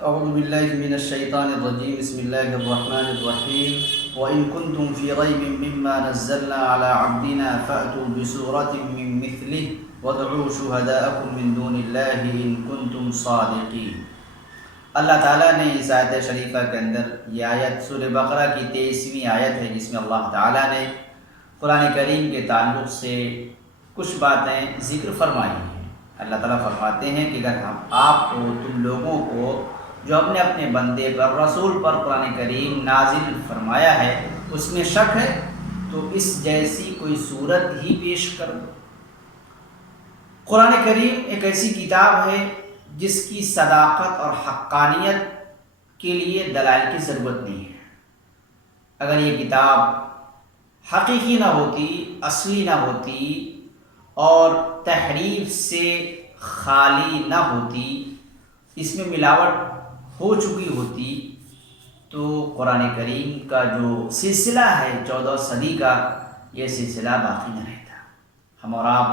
أعوذ بالله من الشيطان الرجيم. بسم الله الرحمن الرحيم. وإن كنتم في ريب مما نزلنا على عبدنا فأتوا بسورة من مثله وادعوا شهداءكم من دون الله إن كنتم صادقين. اللہ تعالیٰ نے اس آیت شریفہ کے اندر یہ آیت سورہ بقرہ کی 23ویں آیت ہے جس میں اللہ تعالیٰ نے قرآن کریم کے تعلق سے کچھ باتیں ذکر فرمائی ہیں. اللہ تعالیٰ فرماتے ہیں کہ اگر آپ کو تم لوگوں کو جو اپنے بندے پر رسول پر قرآن کریم نازل فرمایا ہے اس میں شک ہے تو اس جیسی کوئی صورت ہی پیش کر دو. قرآن کریم ایک ایسی کتاب ہے جس کی صداقت اور حقانیت کے لیے دلائل کی ضرورت نہیں ہے. اگر یہ کتاب حقیقی نہ ہوتی، اصلی نہ ہوتی اور تحریف سے خالی نہ ہوتی، اس میں ملاوٹ ہو چکی ہوتی تو قرآن کریم کا جو سلسلہ ہے 14 صدی کا یہ سلسلہ باقی نہ رہتا. ہم اور آپ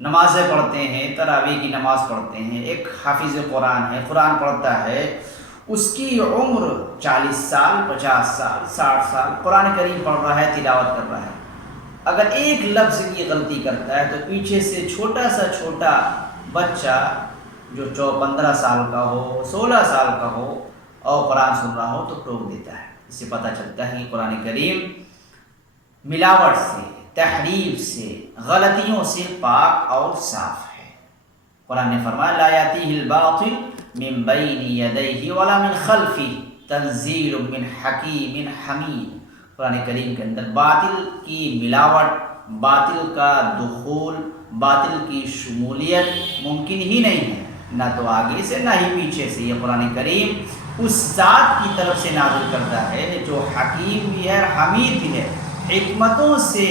نمازیں پڑھتے ہیں، تراویح کی نماز پڑھتے ہیں، ایک حافظ قرآن ہے، قرآن پڑھتا ہے، اس کی عمر 40 سال 50 سال 60 سال قرآن کریم پڑھ رہا ہے، تلاوت کر رہا ہے. اگر ایک لفظ کی غلطی کرتا ہے تو پیچھے سے چھوٹا سا چھوٹا بچہ جو 15 سال کا ہو 16 سال کا ہو اور قرآن سن رہا ہو تو ٹوک دیتا ہے. اس سے پتہ چلتا ہے کہ قرآن کریم ملاوٹ سے، تحریف سے، غلطیوں سے پاک اور صاف ہے. قرآن نے فرمایا لا یأتیہ الباطل من بین یدیہ ولا من خلفہ تنزیل من حکیم حمید. قرآن کریم کے اندر باطل کی ملاوٹ، باطل کا دخول، باطل کی شمولیت ممکن ہی نہیں ہے، نہ تو آگے سے نہ ہی پیچھے سے. یہ قرآن کریم اس ذات کی طرف سے نازل کرتا ہے جو حکیم بھی ہے، حمید بھی ہے، حکمتوں سے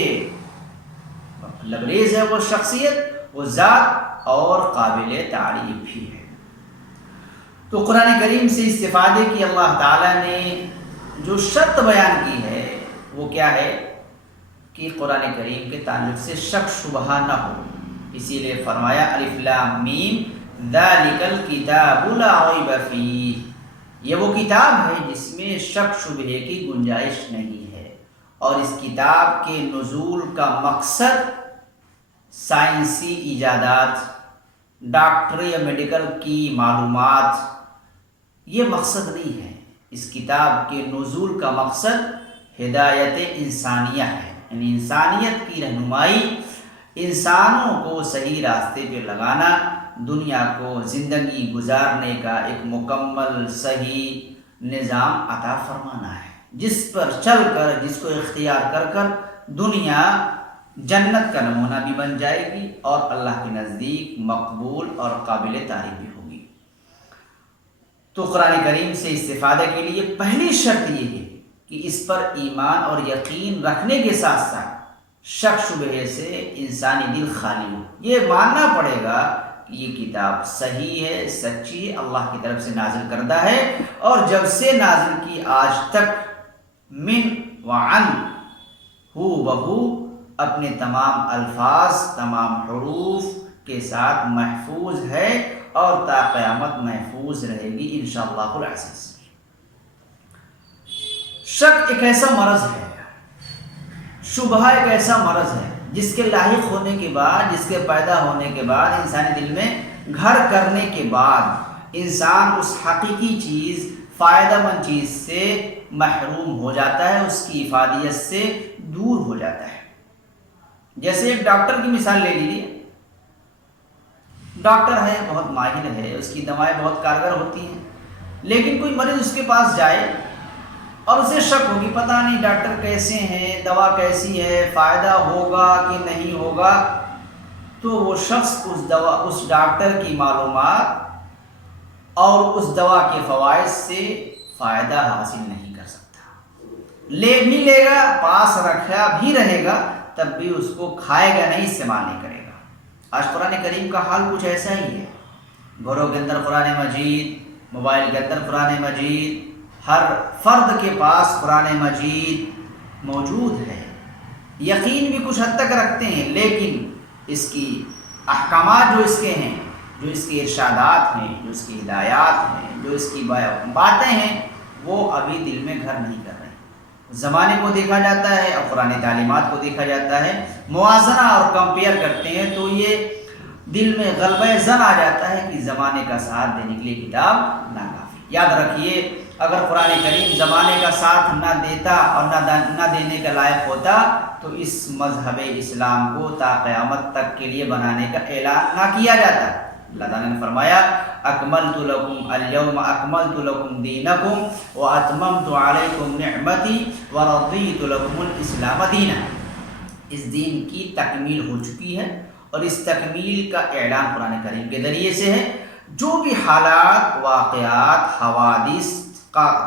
لبریز ہے وہ شخصیت، وہ ذات، اور قابل تعریف بھی ہے. تو قرآن کریم سے استفادے کی اللہ تعالیٰ نے جو شرط بیان کی ہے وہ کیا ہے کہ قرآن کریم کے تعلق سے شک شبہ نہ ہو. اسی لیے فرمایا الف لام میم ذالک الکتاب لا ریب فیہ. یہ وہ کتاب ہے جس میں شک شبہ کی گنجائش نہیں ہے. اور اس کتاب کے نزول کا مقصد سائنسی ایجادات، ڈاکٹری یا میڈیکل کی معلومات، یہ مقصد نہیں ہے. اس کتاب کے نزول کا مقصد ہدایت انسانیہ ہے، یعنی انسانیت کی رہنمائی، انسانوں کو صحیح راستے پہ لگانا، دنیا کو زندگی گزارنے کا ایک مکمل صحیح نظام عطا فرمانا ہے جس پر چل کر، جس کو اختیار کر کر دنیا جنت کا نمونہ بھی بن جائے گی اور اللہ کے نزدیک مقبول اور قابل تعریف بھی ہوگی. تو قرآن کریم سے استفادے کے لیے پہلی شرط یہ ہے کہ اس پر ایمان اور یقین رکھنے کے ساتھ ساتھ شک شبہ سے انسانی دل خالی ہو. یہ ماننا پڑے گا کہ یہ کتاب صحیح ہے، سچی ہے، اللہ کی طرف سے نازل کردہ ہے، اور جب سے نازل کی آج تک من وعن ہو بہو اپنے تمام الفاظ، تمام حروف کے ساتھ محفوظ ہے اور تا قیامت محفوظ رہے گی انشاءاللہ العزیز. شک ایک ایسا مرض ہے، شبہ ایک ایسا مرض ہے جس کے لاحق ہونے کے بعد، جس کے پیدا ہونے کے بعد، انسانی دل میں گھر کرنے کے بعد انسان اس حقیقی چیز، فائدہ مند چیز سے محروم ہو جاتا ہے، اس کی افادیت سے دور ہو جاتا ہے. جیسے ایک ڈاکٹر کی مثال لے لیجیے. ڈاکٹر ہے، بہت ماہر ہے، اس کی دوائیں بہت کارگر ہوتی ہیں، لیکن کوئی مریض اس کے پاس جائے اور اسے شک ہوگی، پتہ نہیں ڈاکٹر کیسے ہیں، دوا کیسی ہے، فائدہ ہوگا کہ نہیں ہوگا، تو وہ شخص اس ڈاکٹر کی معلومات اور اس دوا کے فوائد سے فائدہ حاصل نہیں کر سکتا. لے بھی لے گا، پاس رکھا بھی رہے گا، تب بھی اس کو کھائے گا نہیں، استعمال نہیں کرے گا. آج قرآن کریم کا حال کچھ ایسا ہی ہے. گھروں کے اندر قرآن مجید، موبائل کے اندر قرآن مجید، ہر فرد کے پاس قرآن مجید موجود ہے. یقین بھی کچھ حد تک رکھتے ہیں، لیکن اس کی احکامات جو اس کے ہیں جو اس کے ارشادات ہیں، جو اس کی ہدایات ہیں، جو اس کی باتیں ہیں، وہ ابھی دل میں گھر نہیں کر رہے۔ زمانے کو دیکھا جاتا ہے اور قرآن تعلیمات کو دیکھا جاتا ہے، موازنہ اور کمپیئر کرتے ہیں تو یہ دل میں غلبہ زن آ جاتا ہے کہ زمانے کا ساتھ دینے کے لیے کتاب ناکافی۔ یاد رکھیے، اگر قرآن کریم زمانے کا ساتھ نہ دیتا اور نہ دینے کا لائق ہوتا تو اس مذہب اسلام کو تا قیامت تک کے لیے بنانے کا اعلان نہ کیا جاتا۔ اللہ تعالیٰ نے فرمایا اکملت لکم اليوم اکملت لکم دینکم واتممت علیکم نعمتی ورضیت لکم الاسلام دینا۔ اس دین کی تکمیل ہو چکی ہے اور اس تکمیل کا اعلان قرآن کریم کے ذریعے سے ہے۔ جو بھی حالات، واقعات، حوادث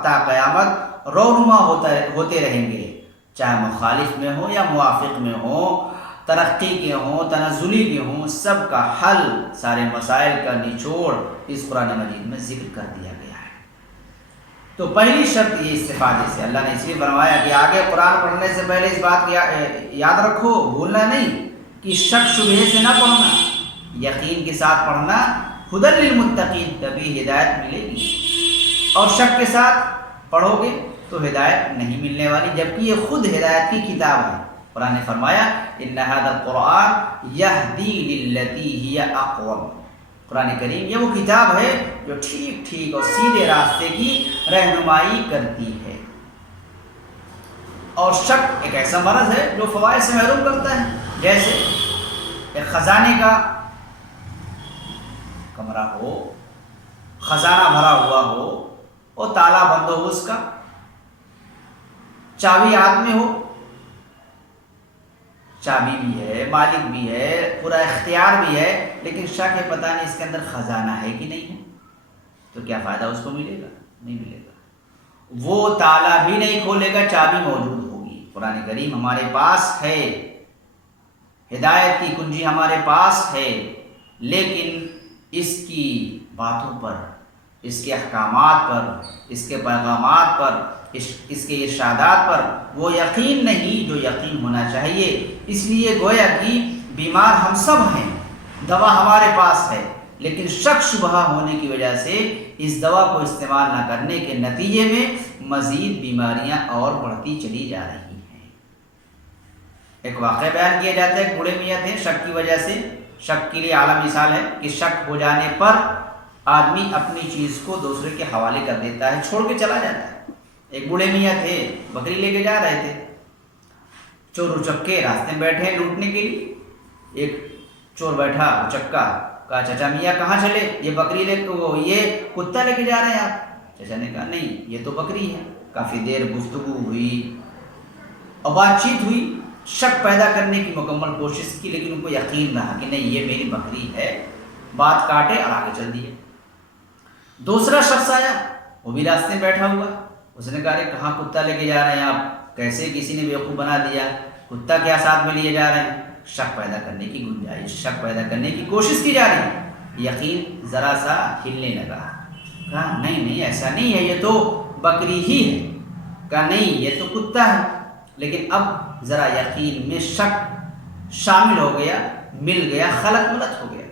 تا قیامت رونما ہوتے رہیں گے، چاہے مخالف میں ہو یا موافق میں ہو، ترقی کے ہوں، تنزلی کے ہوں، سب کا حل، سارے مسائل کا نچوڑ اس قرآن مجید میں ذکر کر دیا گیا ہے۔ تو پہلی شرط یہ استفادے سے اللہ نے اس لیے فرمایا کہ آگے قرآن پڑھنے سے پہلے اس بات کی یاد رکھو، بھولنا نہیں کہ شک شبہے سے نہ پڑھنا، یقین کے ساتھ پڑھنا، ہدی للمتقین، تبھی ہدایت ملے گی۔ اور شک کے ساتھ پڑھو گے تو ہدایت نہیں ملنے والی، جبکہ یہ خود ہدایت کی کتاب ہے۔ قرآن نے فرمایا ان ھذا القرآن یہدی للتی ہی اقوم۔ قرآن کریم یہ وہ کتاب ہے جو ٹھیک ٹھیک اور سیدھے راستے کی رہنمائی کرتی ہے۔ اور شک ایک ایسا مرض ہے جو فوائد سے محروم کرتا ہے، جیسے ایک خزانے کا کمرہ ہو، خزانہ بھرا ہوا ہو اور تالا بند ہو، اس کا چابی ہاتھ میں ہو، چابی بھی ہے، مالک بھی ہے، پورا اختیار بھی ہے، لیکن شک ہے پتہ نہیں اس کے اندر خزانہ ہے کہ نہیں ہے، تو کیا فائدہ اس کو ملے گا؟ نہیں ملے گا۔ وہ تالا بھی نہیں کھولے گا، چابی موجود ہوگی۔ قرآن کریم ہمارے پاس ہے، ہدایت کی کنجی ہمارے پاس ہے، لیکن اس کی باتوں پر، اس کے احکامات پر، اس کے پیغامات پر، اس کے ارشادات پر وہ یقین نہیں جو یقین ہونا چاہیے۔ اس لیے گویا کہ بیمار ہم سب ہیں، دوا ہمارے پاس ہے، لیکن شک شبہ ہونے کی وجہ سے اس دوا کو استعمال نہ کرنے کے نتیجے میں مزید بیماریاں اور بڑھتی چلی جا رہی ہیں۔ ایک واقعہ بیان کیا جاتا ہے، بوڑھے میاں تھے، شک کی وجہ سے، شک کے لیے اعلیٰ مثال ہے کہ شک ہو جانے پر آدمی اپنی چیز کو دوسرے کے حوالے کر دیتا ہے، چھوڑ کے چلا جاتا ہے۔ ایک بوڑھے میاں تھے، بکری لے کے جا رہے تھے، چور اچکے راستے میں بیٹھے لوٹنے کے لیے۔ ایک چور بیٹھا اچکا، کہا چچا میاں کہاں چلے؟ یہ بکری یہ کتا لے کے جا رہے ہیں آپ؟ چچا نے کہا نہیں، یہ تو بکری ہے۔ کافی دیر گفتگو ہوئی اور بات چیت ہوئی، شک پیدا کرنے کی مکمل کوشش کی، لیکن ان کو یقین رہا کہ نہیں یہ میری بکری ہے، بات کاٹے اور آگے چل دیے۔ دوسرا شخص آیا، وہ بھی راستے میں بیٹھا ہوا، اس نے کہا ارے کہاں کتا لے کے جا رہے ہیں آپ؟ کیسے کسی نے بیوقوف بنا دیا، کتا کیا ساتھ میں لیے جا رہے ہیں؟ شک پیدا کرنے کی گنجائش، شک پیدا کرنے کی کوشش کی جا رہی ہے۔ یقین ذرا سا ہلنے لگا، کہا نہیں نہیں ایسا نہیں ہے، یہ تو بکری ہی ہے۔ کہا نہیں یہ تو کتا ہے، لیکن اب ذرا یقین میں شک شامل ہو گیا، مل گیا، خلط ملط ہو گیا۔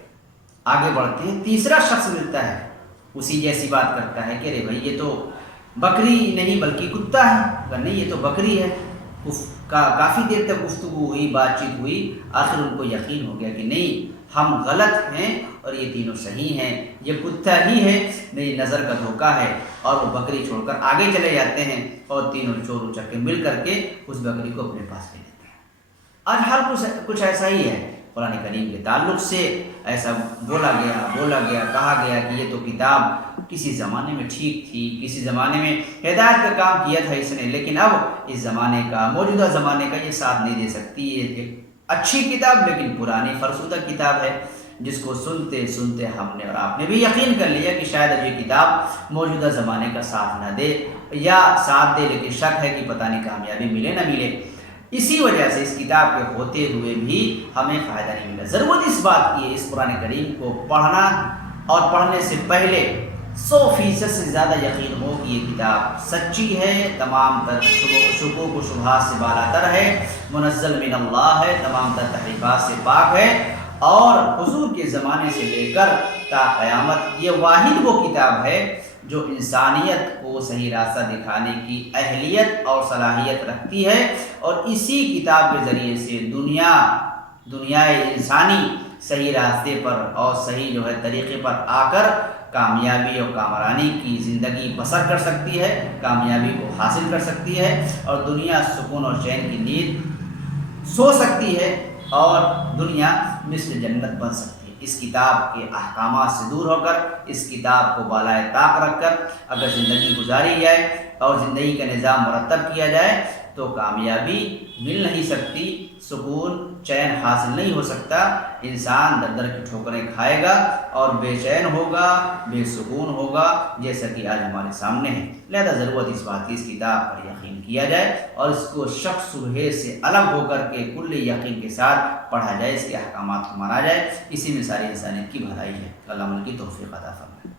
آگے بڑھتے ہیں، تیسرا شخص ملتا ہے، اسی جیسی بات کرتا ہے کہ ارے بھائی یہ تو بکری نہیں بلکہ کتا ہے۔ کہا نہیں یہ تو بکری ہے۔ کافی دیر تک گفتگو ہوئی، بات چیت ہوئی، آخر ان کو یقین ہو گیا کہ نہیں ہم غلط ہیں اور یہ تینوں صحیح ہیں، یہ کتا ہی ہے، میری نظر کا دھوکہ ہے، اور وہ بکری چھوڑ کر آگے چلے جاتے ہیں اور تینوں چور اچکے مل کر کے اس بکری کو اپنے پاس لے لیتے ہیں۔ آج حال کچھ ایسا ہی ہے، قرآن کریم کے تعلق سے ایسا بولا گیا، کہا گیا کہ یہ تو کتاب کسی زمانے میں ٹھیک تھی، کسی زمانے میں ہدایت کا کام کیا تھا اس نے، لیکن اب اس زمانے کا، موجودہ زمانے کا یہ ساتھ نہیں دے سکتی۔ یہ ایک اچھی کتاب لیکن پرانی فرسودہ کتاب ہے، جس کو سنتے سنتے ہم نے اور آپ نے بھی یقین کر لیا کہ شاید اب یہ کتاب موجودہ زمانے کا ساتھ نہ دے، یا ساتھ دے لیکن شک ہے کہ پتہ نہیں کامیابی ملے نہ ملے۔ اسی وجہ سے اس کتاب کے ہوتے ہوئے بھی ہمیں فائدہ نہیں ملا۔ ضرورت اس بات کی ہے اس قرآن کریم کو پڑھنا، اور پڑھنے سے پہلے 100% سے زیادہ یقین ہو کہ یہ کتاب سچی ہے، تمام تر شکوک و شبہات سے بالا تر ہے، منزل من اللہ ہے، تمام تر تحریفات سے پاک ہے، اور حضور کے زمانے سے لے کر تا قیامت یہ واحد وہ کتاب ہے جو انسانیت کو صحیح راستہ دکھانے کی اہلیت اور صلاحیت رکھتی ہے، اور اسی کتاب کے ذریعے سے دنیائے انسانی صحیح راستے پر اور صحیح طریقے پر آ کر کامیابی اور کامرانی کی زندگی بسر کر سکتی ہے، کامیابی کو حاصل کر سکتی ہے، اور دنیا سکون اور چین کی نیند سو سکتی ہے، اور دنیا مثل جنت بن سکتی ہے۔ اس کتاب کے احکامات سے دور ہو کر، اس کتاب کو بالائے طاق رکھ کر اگر زندگی گزاری جائے اور زندگی کا نظام مرتب کیا جائے تو کامیابی مل نہیں سکتی، سکون چین حاصل نہیں ہو سکتا، انسان در در کی ٹھوکریں کھائے گا اور بے چین ہوگا، بے سکون ہوگا، جیسا کہ آج ہمارے سامنے ہے۔ لہذا ضرورت اس بات کی اس کتاب پر یقین کیا جائے اور اس کو شک شبہے سے الگ ہو کر کے کل یقین کے ساتھ پڑھا جائے، اس کے احکامات کو مانا جائے، اسی میں ساری انسانیت کی بھلائی ہے۔ اللہ مل کی توفیق عطا فرمائے۔